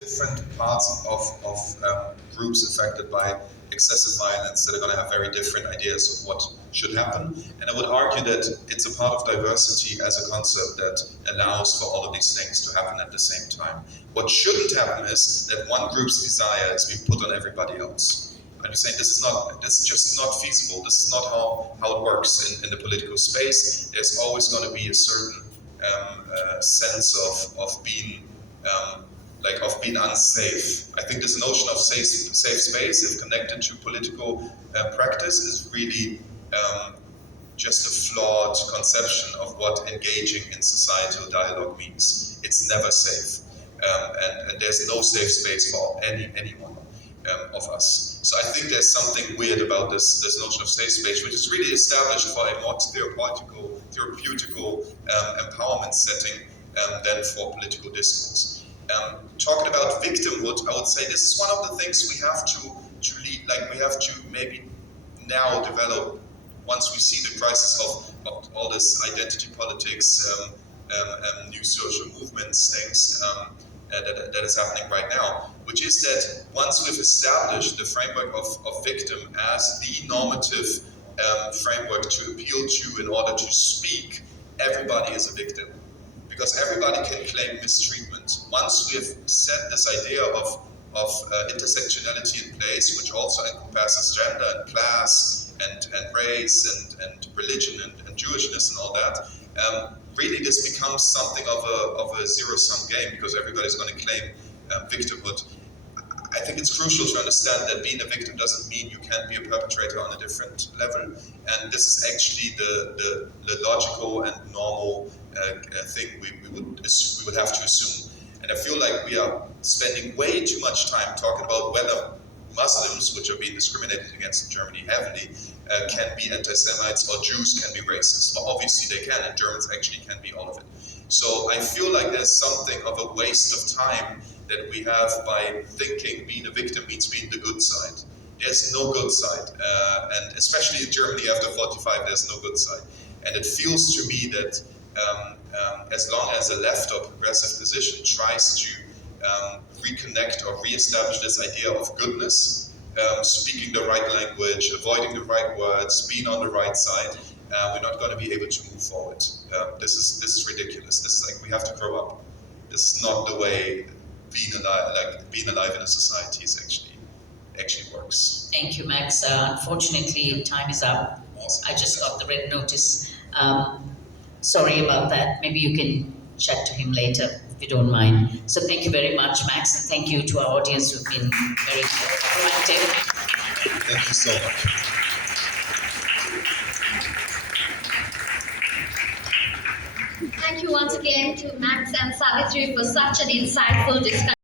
different parts of groups affected by excessive violence that are going to have very different ideas of what should happen. And I would argue that it's a part of diversity as a concept that allows for all of these things to happen at the same time. What shouldn't happen is that one group's desire is being put on everybody else. I'm just saying this is just not feasible. This is not how it works in the political space. There's always going to be a certain sense of being of being unsafe. I think this notion of safe space, if connected to political practice, is really just a flawed conception of what engaging in societal dialogue means. It's never safe, and there's no safe space for anyone of us. So I think there's something weird about this notion of safe space, which is really established for a more therapeutical empowerment setting than for political discourse. Talking about victimhood, I would say this is one of the things we have to lead, like we have to maybe now develop once we see the crisis of all this identity politics, new social movements things that is happening right now, which is that once we've established the framework of victim as the normative framework to appeal to in order to speak, everybody is a victim. Because everybody can claim mistreatment. Once we have set this idea of intersectionality in place, which also encompasses gender and class and race and religion and Jewishness and all that, really this becomes something of a zero-sum game because everybody's going to claim victimhood. I think it's crucial to understand that being a victim doesn't mean you can't be a perpetrator on a different level. And this is actually the logical and normal thing we would have to assume. And I feel like we are spending way too much time talking about whether Muslims, which are being discriminated against in Germany heavily, can be anti-Semites or Jews can be racist. Well, obviously they can, and Germans actually can be all of it. So I feel like there's something of a waste of time that we have by thinking being a victim means being the good side. There's no good side, and especially in Germany after 45, there's no good side. And it feels to me that as long as a left or progressive position tries to reconnect or reestablish this idea of goodness, speaking the right language, avoiding the right words, being on the right side, we're not going to be able to move forward. This is ridiculous. This is like we have to grow up. This is not the way being alive in a society is actually works. Thank you, Max. Unfortunately, time is up. Awesome. I just got the red notice. Sorry about that. Maybe you can chat to him later if you don't mind. So thank you very much, Max, and thank you to our audience who've been very proactive. Thank you so much. Thank you once again to Max and Savitri for such an insightful discussion.